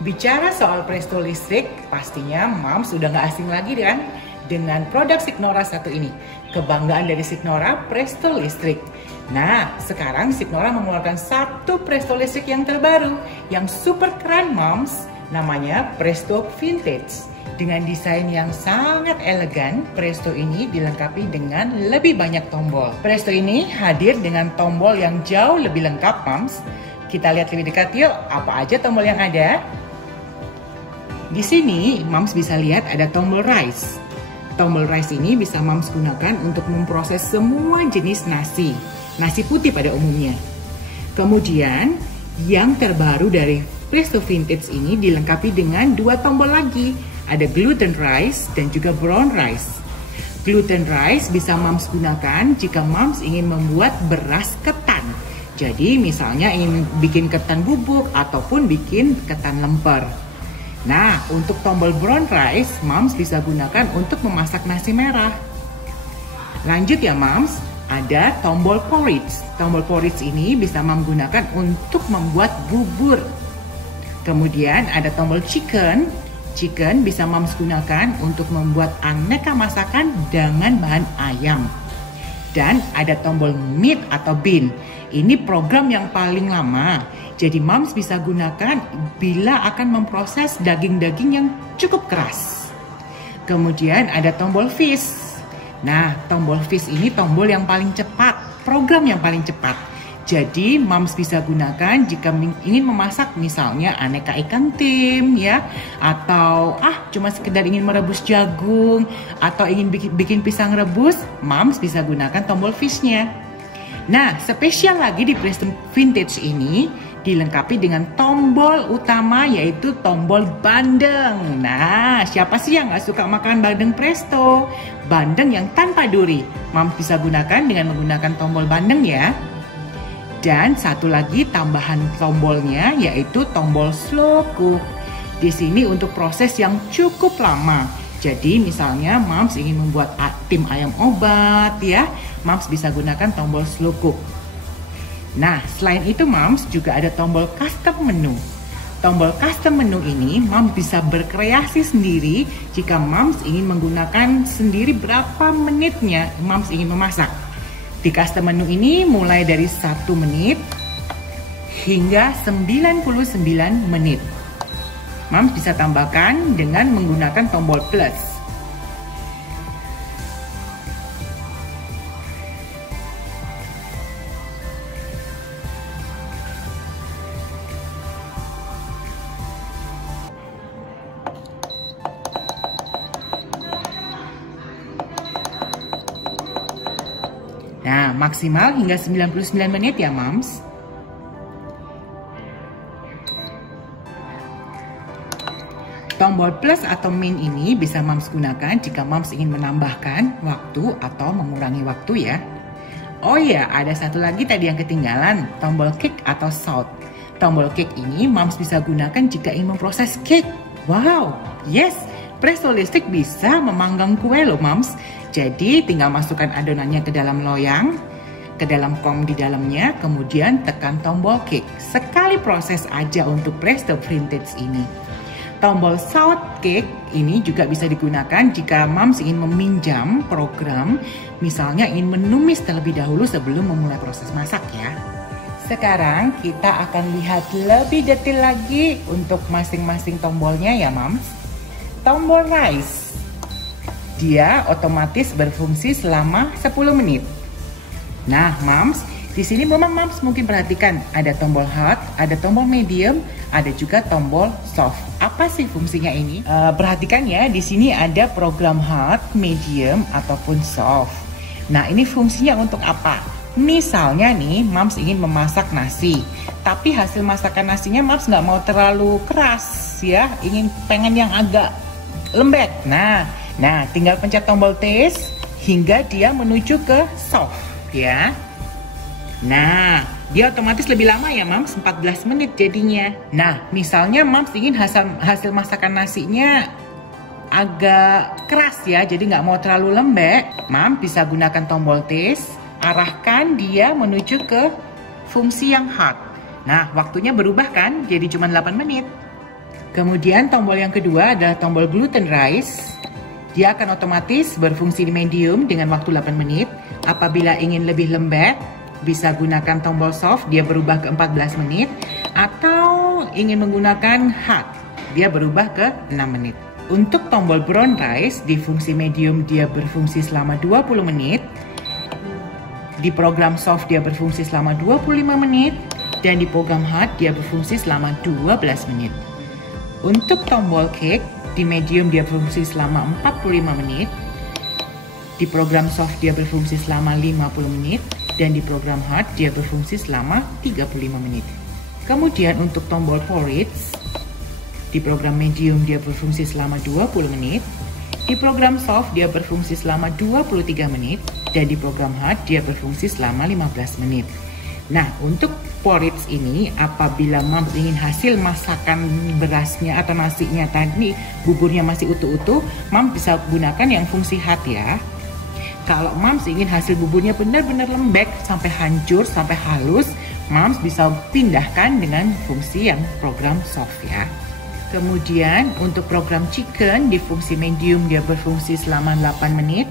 Bicara soal presto listrik, pastinya Moms sudah nggak asing lagi kan dengan produk Signora satu ini. Kebanggaan dari Signora, presto listrik. Nah, sekarang Signora mengeluarkan satu presto listrik yang terbaru, yang super keren Moms, namanya Presto Vintage. Dengan desain yang sangat elegan, Presto ini dilengkapi dengan lebih banyak tombol. Presto ini hadir dengan tombol yang jauh lebih lengkap Moms. Kita lihat lebih dekat yuk, apa aja tombol yang ada. Di sini, Moms bisa lihat ada tombol rice. Tombol rice ini bisa Moms gunakan untuk memproses semua jenis nasi. Nasi putih pada umumnya. Kemudian, yang terbaru dari Presto Vintage ini dilengkapi dengan dua tombol lagi. Ada gluten rice dan juga brown rice. Gluten rice bisa Moms gunakan jika Moms ingin membuat beras ketan. Jadi, misalnya ingin bikin ketan bubuk ataupun bikin ketan lemper. Nah, untuk tombol brown rice, Moms bisa gunakan untuk memasak nasi merah. Lanjut ya Moms, ada tombol porridge. Tombol porridge ini bisa Moms gunakan untuk membuat bubur. Kemudian ada tombol chicken. Chicken bisa Moms gunakan untuk membuat aneka masakan dengan bahan ayam. Dan ada tombol meat atau bean. Ini program yang paling lama. Jadi Moms bisa gunakan bila akan memproses daging-daging yang cukup keras. Kemudian ada tombol fish. Nah, tombol fish ini tombol yang paling cepat, program yang paling cepat. Jadi Moms bisa gunakan jika ingin memasak misalnya aneka ikan tim ya, atau cuma sekedar ingin merebus jagung, atau ingin bikin pisang rebus, Moms bisa gunakan tombol fishnya. Nah, spesial lagi di Presto Vintage ini dilengkapi dengan tombol utama yaitu tombol bandeng. Nah, siapa sih yang nggak suka makan bandeng Presto? Bandeng yang tanpa duri. Moms bisa gunakan dengan menggunakan tombol bandeng ya. Dan satu lagi tambahan tombolnya yaitu tombol slow cook. Di sini untuk proses yang cukup lama. Jadi misalnya Moms ingin membuat tim ayam obat ya, Moms bisa gunakan tombol slow cook. Nah, selain itu Moms juga ada tombol custom menu. Tombol custom menu ini Moms bisa berkreasi sendiri jika Moms ingin menggunakan sendiri berapa menitnya Moms ingin memasak. Di custom menu ini mulai dari 1 menit hingga 99 menit. Moms bisa tambahkan dengan menggunakan tombol plus. Nah, maksimal hingga 99 menit ya Moms. Tombol plus atau min ini bisa Moms gunakan jika Moms ingin menambahkan waktu atau mengurangi waktu ya. Oh ya, ada satu lagi tadi yang ketinggalan, tombol cake atau salt. Tombol cake ini Moms bisa gunakan jika ingin memproses cake. Wow, yes, Presto listrik bisa memanggang kue loh Moms. Jadi tinggal masukkan adonannya ke dalam loyang, ke dalam kong di dalamnya, kemudian tekan tombol cake. Sekali proses aja untuk Presto Vintage ini. Tombol salt cake ini juga bisa digunakan jika Moms ingin meminjam program, misalnya ingin menumis terlebih dahulu sebelum memulai proses masak ya. Sekarang kita akan lihat lebih detail lagi untuk masing-masing tombolnya ya Moms. Tombol rice, dia otomatis berfungsi selama 10 menit. Nah Moms, di sini memang Moms mungkin perhatikan ada tombol hot, ada tombol medium, ada juga tombol soft. Apa sih fungsinya ini? Perhatikan ya, di sini ada program hot, medium, ataupun soft. Nah, ini fungsinya untuk apa? Misalnya nih, Mams ingin memasak nasi, tapi hasil masakan nasinya Mams nggak mau terlalu keras ya, pengen yang agak lembek. Nah, tinggal pencet tombol taste hingga dia menuju ke soft ya. Nah, dia otomatis lebih lama ya Mams, 14 menit jadinya. Nah, misalnya Mams ingin hasil masakan nasinya agak keras ya, jadi nggak mau terlalu lembek, Mams bisa gunakan tombol taste, arahkan dia menuju ke fungsi yang hot. Nah, waktunya berubah kan, jadi cuma 8 menit. Kemudian tombol yang kedua adalah tombol gluten rice. Dia akan otomatis berfungsi di medium dengan waktu 8 menit. Apabila ingin lebih lembek, bisa gunakan tombol soft, dia berubah ke 14 menit. Atau ingin menggunakan hot, dia berubah ke 6 menit. Untuk tombol brown rice, di fungsi medium dia berfungsi selama 20 menit. Di program soft dia berfungsi selama 25 menit. Dan di program hot dia berfungsi selama 12 menit. Untuk tombol cake, di medium dia berfungsi selama 45 menit. Di program soft dia berfungsi selama 50 menit. Dan di program hot dia berfungsi selama 35 menit. Kemudian untuk tombol porridge, di program medium dia berfungsi selama 20 menit. Di program soft dia berfungsi selama 23 menit. Dan di program hot dia berfungsi selama 15 menit. Nah, untuk porridge ini apabila Mams ingin hasil masakan berasnya atau nasinya tadi, buburnya masih utuh-utuh, Mams bisa gunakan yang fungsi hot ya. Kalau Mams ingin hasil buburnya benar-benar lembek sampai hancur, sampai halus, Mams bisa pindahkan dengan fungsi yang program soft ya. Kemudian untuk program chicken, di fungsi medium dia berfungsi selama 8 menit.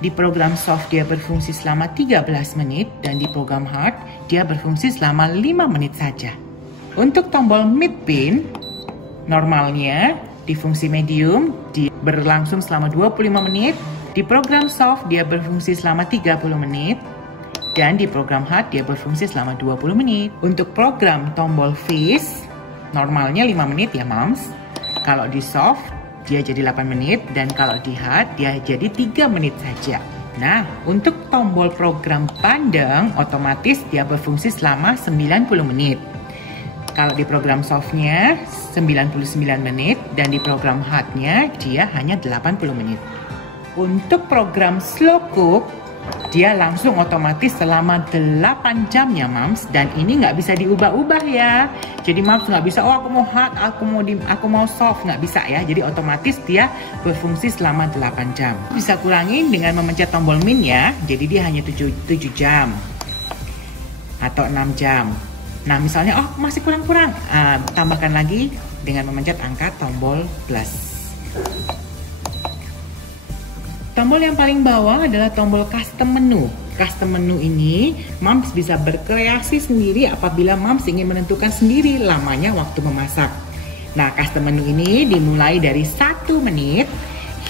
Di program soft dia berfungsi selama 13 menit. Dan di program hard dia berfungsi selama 5 menit saja. Untuk tombol mid pin, normalnya di fungsi medium dia berlangsung selama 25 menit. Di program soft dia berfungsi selama 30 menit. Dan di program hard dia berfungsi selama 20 menit. Untuk program tombol face, normalnya 5 menit ya Mams. Kalau di soft dia jadi 8 menit dan kalau di hard dia jadi 3 menit saja. Nah, untuk tombol program pandang otomatis dia berfungsi selama 90 menit. Kalau di program softnya 99 menit dan di program hardnya dia hanya 80 menit. Untuk program slow cook dia langsung otomatis selama 8 jam ya Mams, dan ini nggak bisa diubah-ubah ya. Jadi Mams nggak bisa, oh aku mau hot, aku mau soft, nggak bisa ya. Jadi otomatis dia berfungsi selama 8 jam. Bisa kurangin dengan memencet tombol min ya. Jadi dia hanya 7 jam atau 6 jam. Nah misalnya oh masih kurang-kurang, tambahkan lagi dengan memencet angka tombol plus. Tombol yang paling bawah adalah tombol custom menu. Custom menu ini Mams bisa berkreasi sendiri apabila Mams ingin menentukan sendiri lamanya waktu memasak. Nah, custom menu ini dimulai dari 1 menit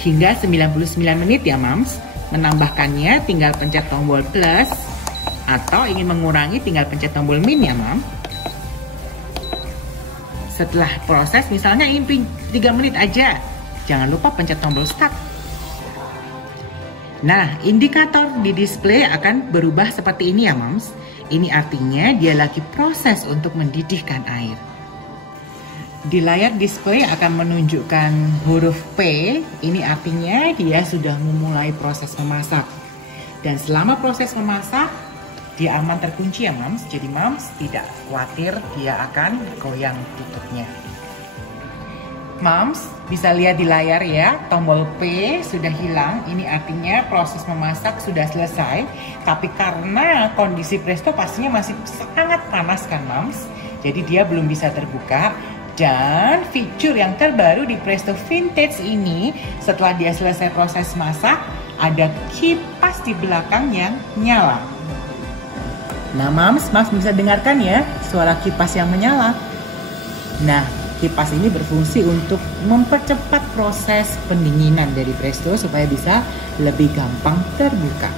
hingga 99 menit ya Mams. Menambahkannya tinggal pencet tombol plus atau ingin mengurangi tinggal pencet tombol min ya Mams. Setelah proses misalnya ingin 3 menit aja, jangan lupa pencet tombol start. Nah, indikator di display akan berubah seperti ini ya Mams. Ini artinya dia lagi proses untuk mendidihkan air. Di layar display akan menunjukkan huruf P. Ini artinya dia sudah memulai proses memasak. Dan selama proses memasak, dia aman terkunci ya Mams. Jadi Mams tidak khawatir dia akan goyang tutupnya. Mams bisa lihat di layar ya, tombol P sudah hilang. Ini artinya proses memasak sudah selesai. Tapi karena kondisi presto pastinya masih sangat panas kan Mams, jadi dia belum bisa terbuka. Dan fitur yang terbaru di Presto Vintage ini, setelah dia selesai proses masak, ada kipas di belakang yang nyala. Nah Mams bisa dengarkan ya suara kipas yang menyala. Nah, kipas ini berfungsi untuk mempercepat proses pendinginan dari presto supaya bisa lebih gampang terbuka.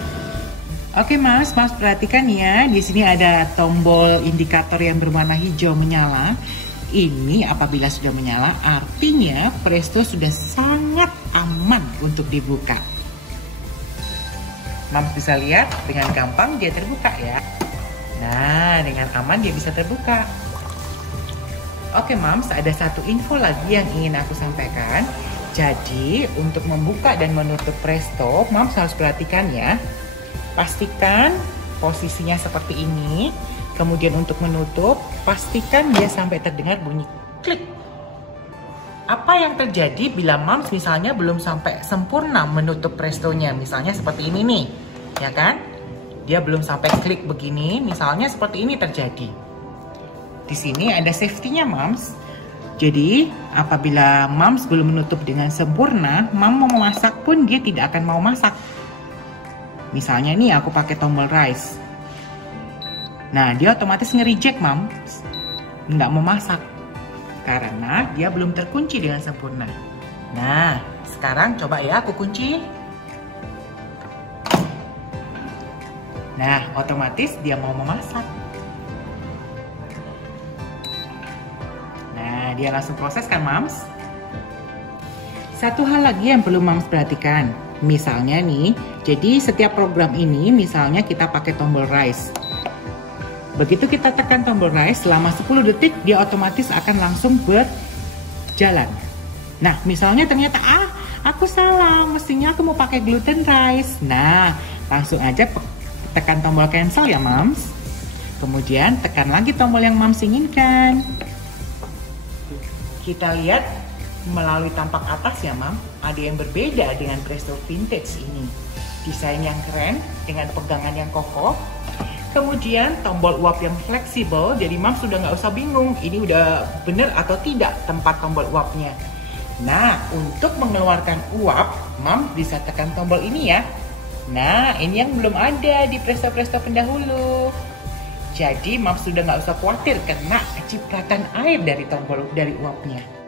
Oke Mas perhatikan ya, di sini ada tombol indikator yang berwarna hijau menyala. Ini apabila sudah menyala artinya presto sudah sangat aman untuk dibuka. Mams bisa lihat dengan gampang dia terbuka ya. Nah, dengan aman dia bisa terbuka. Oke Mams, ada satu info lagi yang ingin aku sampaikan. Jadi, untuk membuka dan menutup presto, Mams harus perhatikan ya. Pastikan posisinya seperti ini. Kemudian untuk menutup, pastikan dia sampai terdengar bunyi klik. Apa yang terjadi bila Mams misalnya belum sampai sempurna menutup prestonya? Misalnya seperti ini nih, ya kan? Dia belum sampai klik begini, misalnya seperti ini terjadi. Di sini ada safety-nya Mams. Jadi, apabila Mams belum menutup dengan sempurna, Mams mau memasak pun dia tidak akan mau masak. Misalnya nih aku pakai tombol rise. Nah, dia otomatis nge-reject Mams. Nggak mau masak. Karena dia belum terkunci dengan sempurna. Nah, sekarang coba ya aku kunci. Nah, otomatis dia mau memasak. Nah, dia langsung proses kan, Mams? Satu hal lagi yang perlu Mams perhatikan. Misalnya nih, jadi setiap program ini misalnya kita pakai tombol rise. Begitu kita tekan tombol rise, selama 10 detik dia otomatis akan langsung berjalan. Nah, misalnya ternyata, aku salah, mestinya aku mau pakai gluten rice. Nah, langsung aja tekan tombol cancel ya Mams. Kemudian tekan lagi tombol yang Mams inginkan. Kita lihat melalui tampak atas ya Mams, ada yang berbeda dengan presto vintage ini. Desain yang keren dengan pegangan yang kokoh. Kemudian tombol uap yang fleksibel, jadi Mams sudah nggak usah bingung ini udah bener atau tidak tempat tombol uapnya. Nah, untuk mengeluarkan uap, Mams bisa tekan tombol ini ya. Nah, ini yang belum ada di presto-presto pendahulu. Jadi Mams sudah nggak usah khawatir kena cipratan air dari tombol dari uapnya.